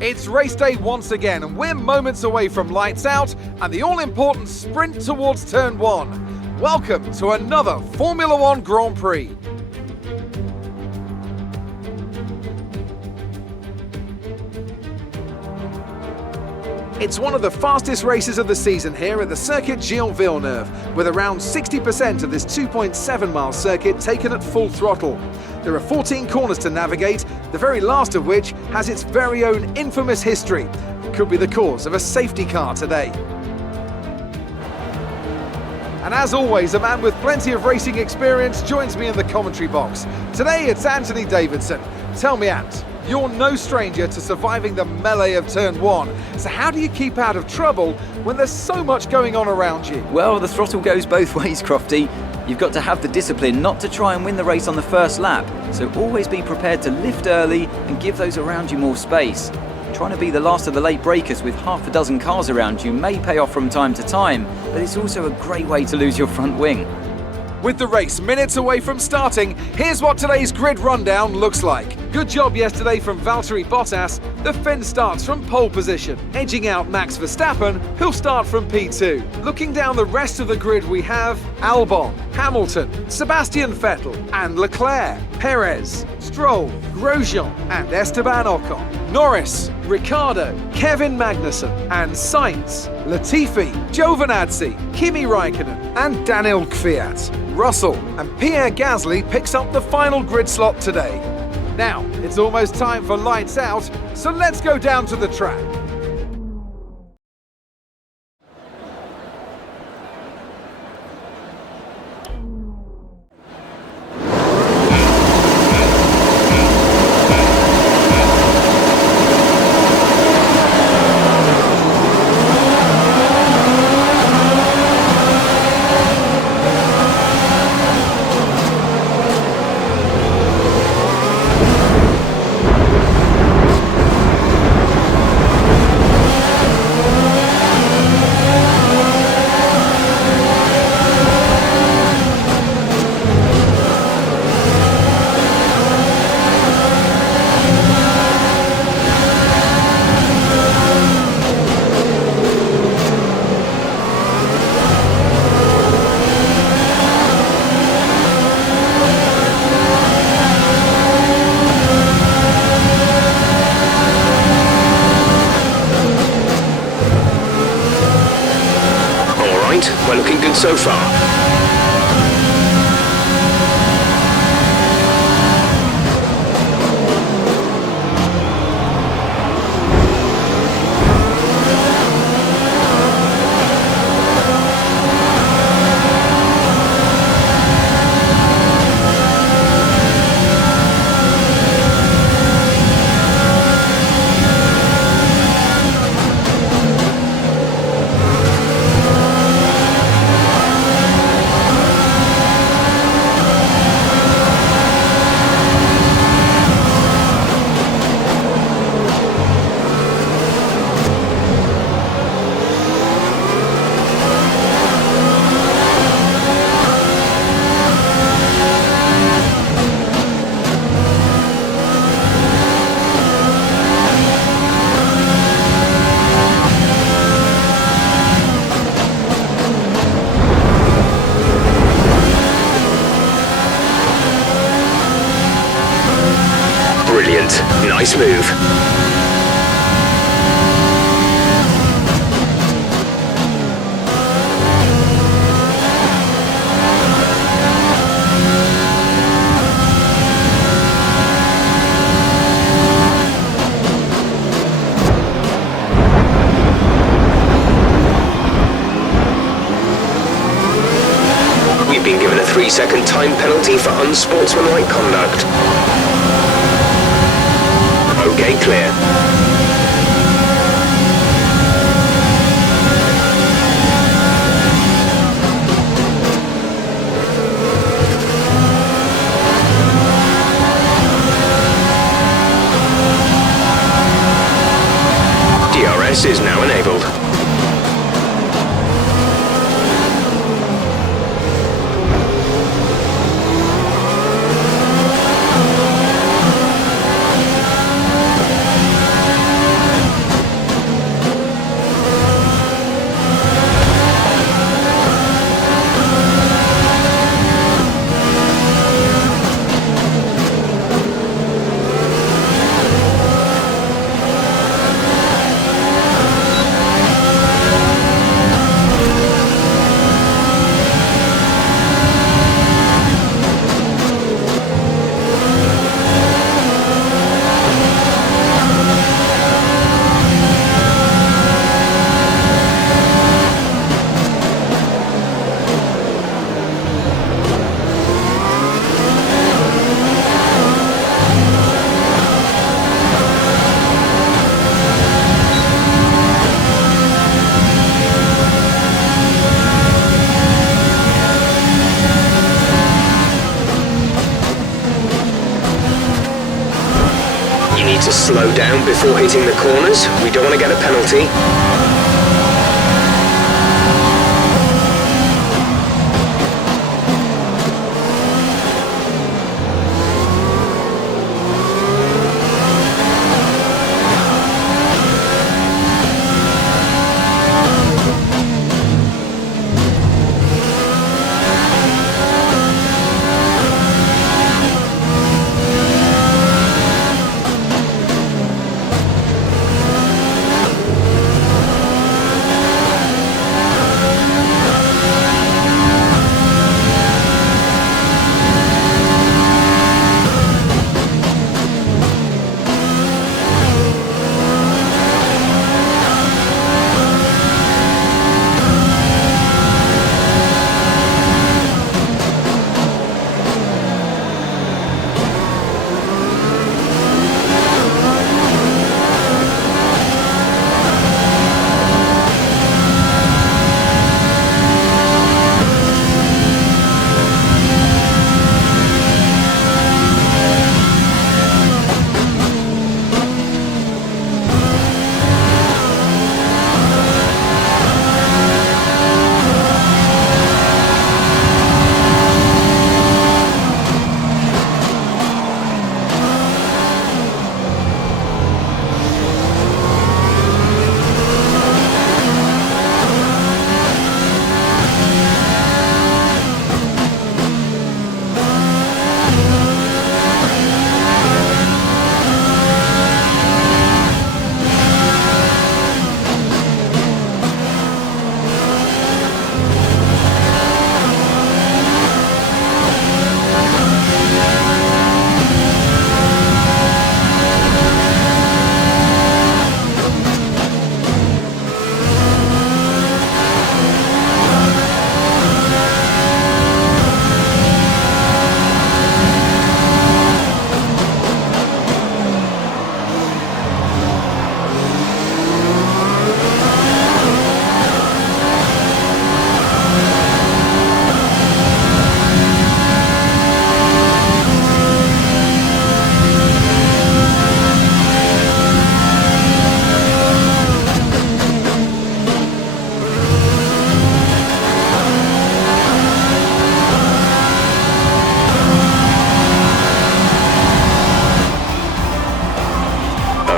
It's race day once again, and we're moments away from lights out and the all-important sprint towards turn 1. Welcome to another Formula One Grand Prix. It's one of the fastest races of the season here at the Circuit Gilles Villeneuve, with around 60% of this 2.7-mile circuit taken at full throttle. There are 14 corners to navigate, the very last of which has its very own infamous history. It could be the cause of a safety car today. And as always, a man with plenty of racing experience joins me in the commentary box. Today it's Anthony Davidson. Tell me, Ant, you're no stranger to surviving the melee of turn 1. So how do you keep out of trouble when there's so much going on around you? Well, the throttle goes both ways, Crofty. You've got to have the discipline not to try and win the race on the first lap. So always be prepared to lift early and give those around you more space. Trying to be the last of the late breakers with half a dozen cars around you may pay off from time to time, but it's also a great way to lose your front wing. With the race minutes away from starting, here's what today's grid rundown looks like. Good job yesterday from Valtteri Bottas. The Finn starts from pole position, edging out Max Verstappen, who'll start from P2. Looking down the rest of the grid, we have Albon, Hamilton, Sebastian Vettel and Leclerc, Perez, Stroll, Grosjean and Esteban Ocon, Norris, Ricciardo, Kevin Magnussen and Sainz, Latifi, Giovinazzi, Kimi Raikkonen and Daniel Kvyat. Russell and Pierre Gasly picks up the final grid slot today. Now, it's almost time for lights out, so let's go down to the track. We're looking good so far. Brilliant. Nice move. We've been given a 3-second time penalty for unsportsmanlike conduct. Okay, clear. DRS is now enabled. Slow down before hitting the corners. We don't want to get a penalty.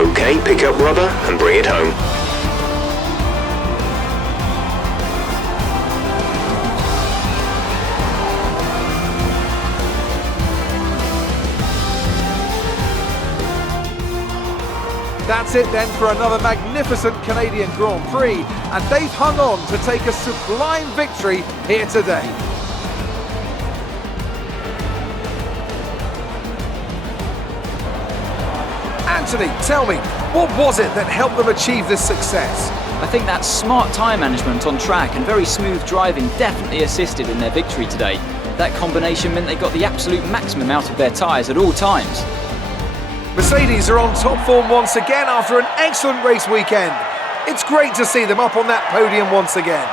Okay, pick up rubber and bring it home. That's it then for another magnificent Canadian Grand Prix, and they've hung on to take a sublime victory here today. Anthony, tell me, what was it that helped them achieve this success? I think that smart tyre management on track and very smooth driving definitely assisted in their victory today. That combination meant they got the absolute maximum out of their tyres at all times. Mercedes are on top form once again after an excellent race weekend. It's great to see them up on that podium once again.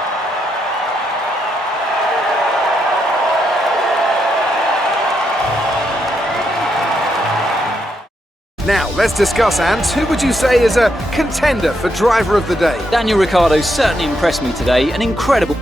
Now, let's discuss, Ant. Who would you say is a contender for driver of the day? Daniel Ricciardo certainly impressed me today, an incredible...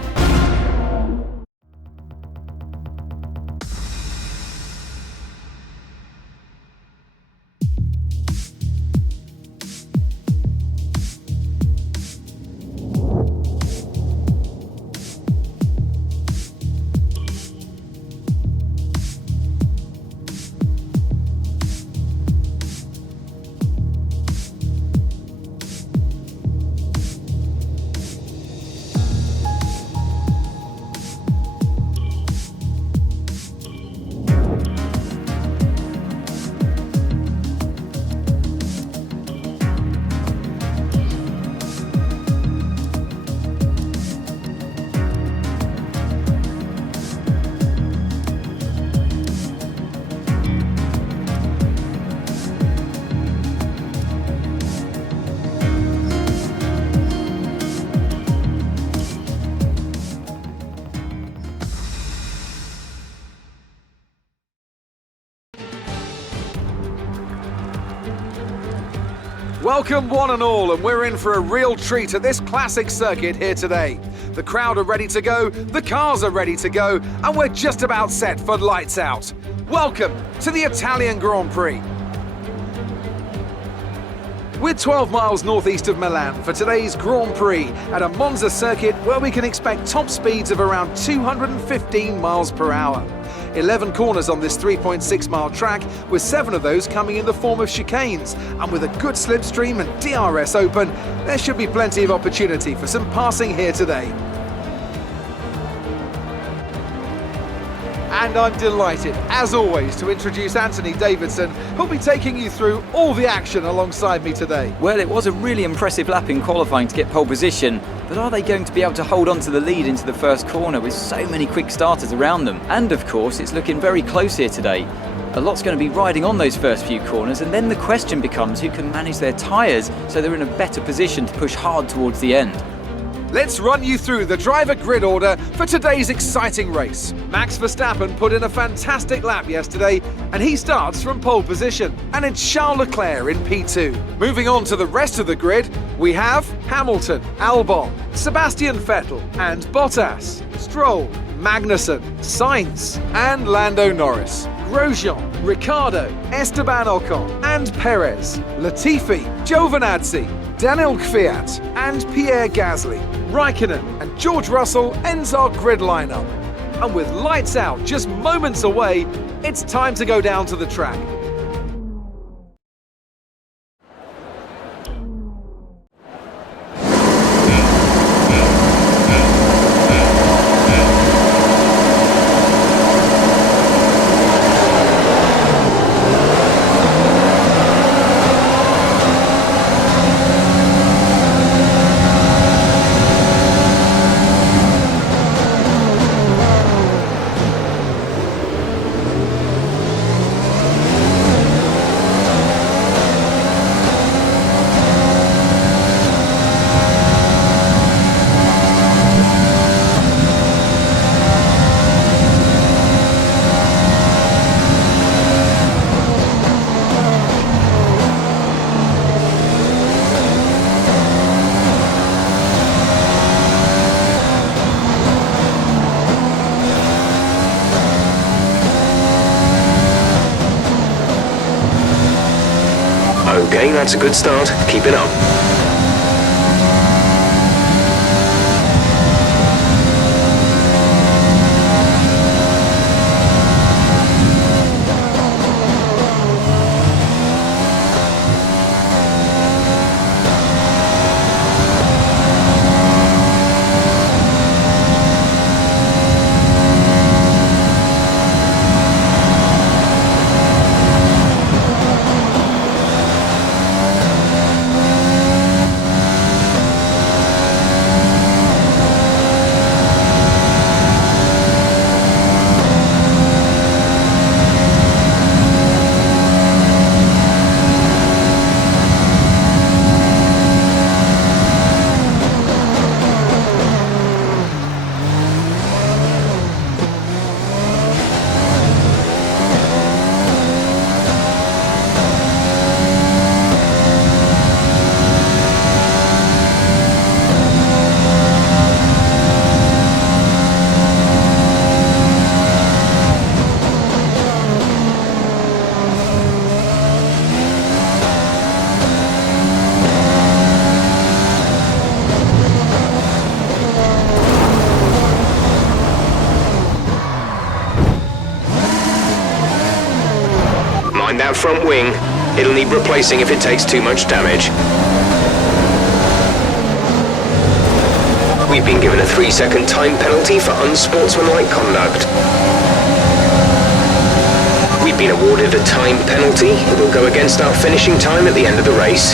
Welcome one and all, and we're in for a real treat at this classic circuit here today. The crowd are ready to go, the cars are ready to go, and we're just about set for lights out. Welcome to the Italian Grand Prix. We're 12 miles northeast of Milan for today's Grand Prix at a Monza circuit where we can expect top speeds of around 215 miles per hour. 11 corners on this 3.6-mile track, with 7 of those coming in the form of chicanes. And with a good slipstream and DRS open, there should be plenty of opportunity for some passing here today. And I'm delighted, as always, to introduce Anthony Davidson, who'll be taking you through all the action alongside me today. Well, it was a really impressive lap in qualifying to get pole position, but are they going to be able to hold on to the lead into the first corner with so many quick starters around them? And of course, it's looking very close here today. A lot's going to be riding on those first few corners, and then the question becomes who can manage their tyres so they're in a better position to push hard towards the end. Let's run you through the driver grid order for today's exciting race. Max Verstappen put in a fantastic lap yesterday, and he starts from pole position. And it's Charles Leclerc in P2. Moving on to the rest of the grid, we have Hamilton, Albon, Sebastian Vettel and Bottas, Stroll, Magnussen, Sainz and Lando Norris, Grosjean, Ricciardo, Esteban Ocon and Perez, Latifi, Giovinazzi, Daniel Kvyat and Pierre Gasly. Raikkonen and George Russell ends our grid lineup. And with lights out just moments away, it's time to go down to the track. Okay, that's a good start. Keep it up. Mind that front wing. It'll need replacing if it takes too much damage. We've been given a 3-second time penalty for unsportsmanlike conduct. We've been awarded a time penalty. It will go against our finishing time at the end of the race.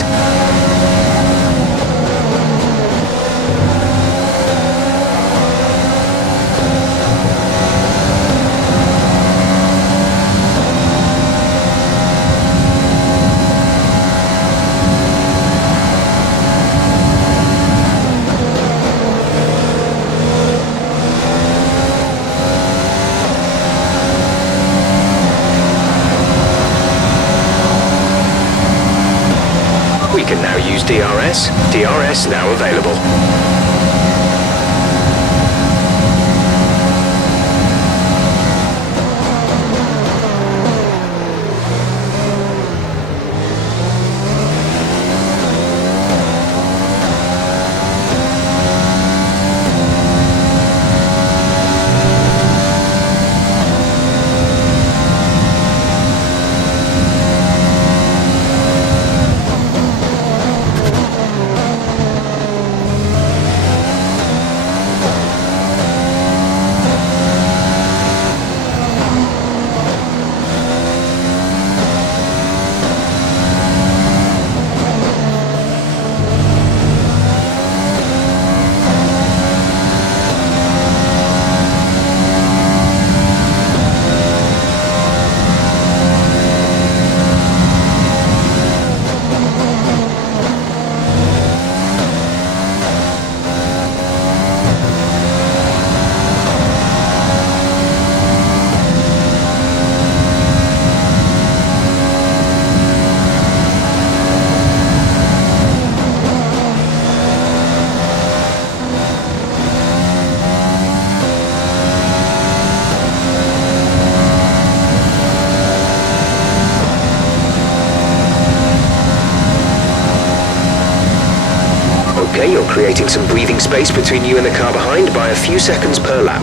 use DRS. DRS now available. Okay, you're creating some breathing space between you and the car behind by a few seconds per lap.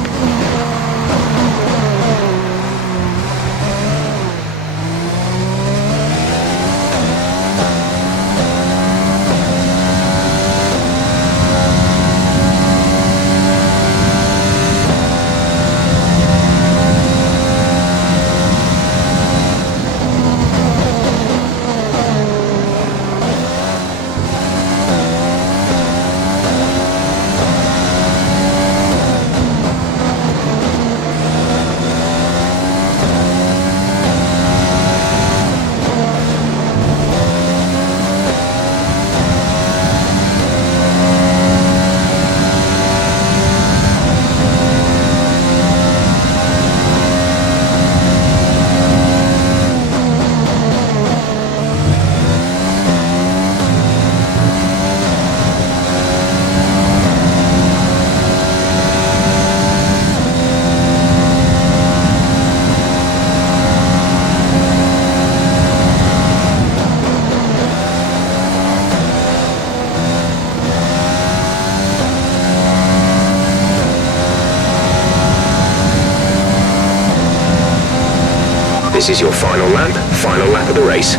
This is your final lap of the race.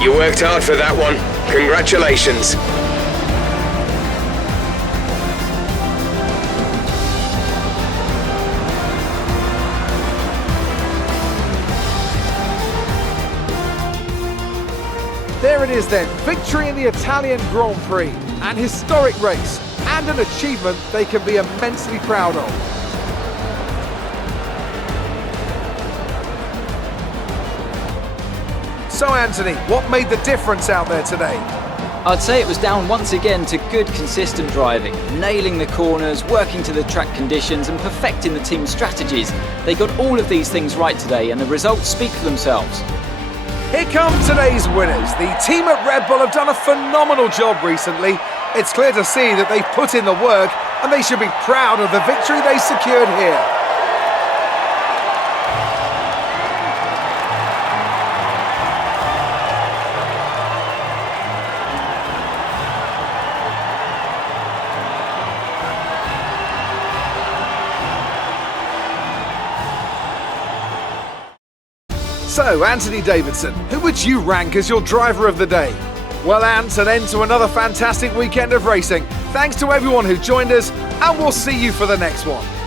You worked hard for that one. Congratulations. There it is then, victory in the Italian Grand Prix. An historic race and an achievement they can be immensely proud of. So Anthony, what made the difference out there today? I'd say it was down once again to good consistent driving, nailing the corners, working to the track conditions and perfecting the team's strategies. They got all of these things right today and the results speak for themselves. Here come today's winners. The team at Red Bull have done a phenomenal job recently. It's clear to see that they've put in the work and they should be proud of the victory they secured here. So, Anthony Davidson, who would you rank as your driver of the day? Well, Ant, an end to another fantastic weekend of racing. Thanks to everyone who joined us, and we'll see you for the next one.